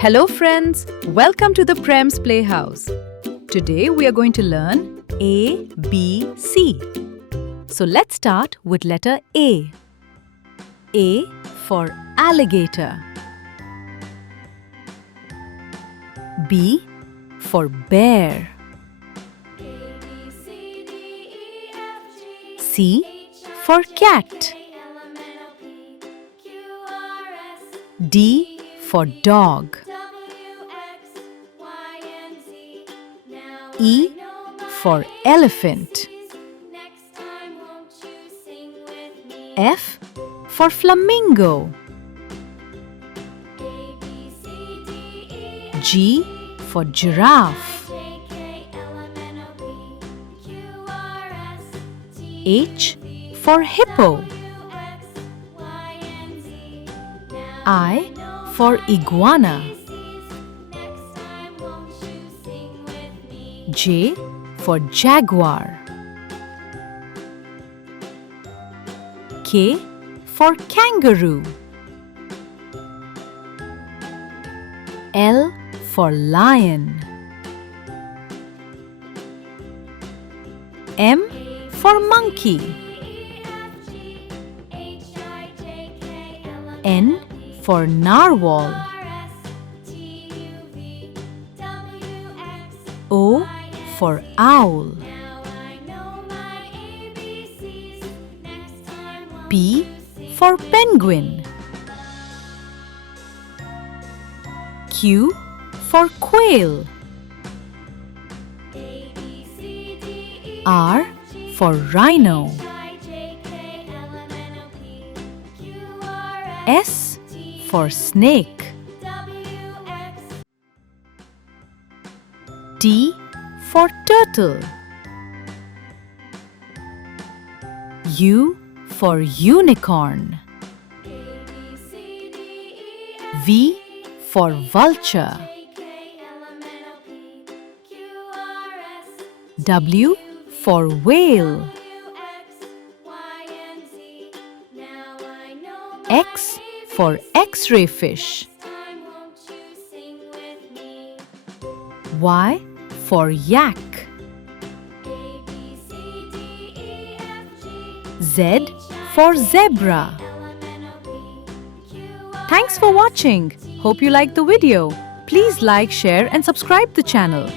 Hello friends, welcome to the Prem's Playhouse. Today we are going to learn A, B, C. So let's start with letter A. A for alligator. B for bear. C for cat. D for dog. E for elephant. F for flamingo. G for giraffe. H for hippo. I for iguana. J for jaguar. K for kangaroo. L for lion. M for monkey. N for narwhal. O for owl. P for penguin. Q for quail. R for rhino. S for snake. T for turtle. U for unicorn. V for vulture. W for whale. X for X-ray fish. Y for yak. Z for zebra. Thanks for watching. Hope you liked the video. Please like, share and subscribe the channel.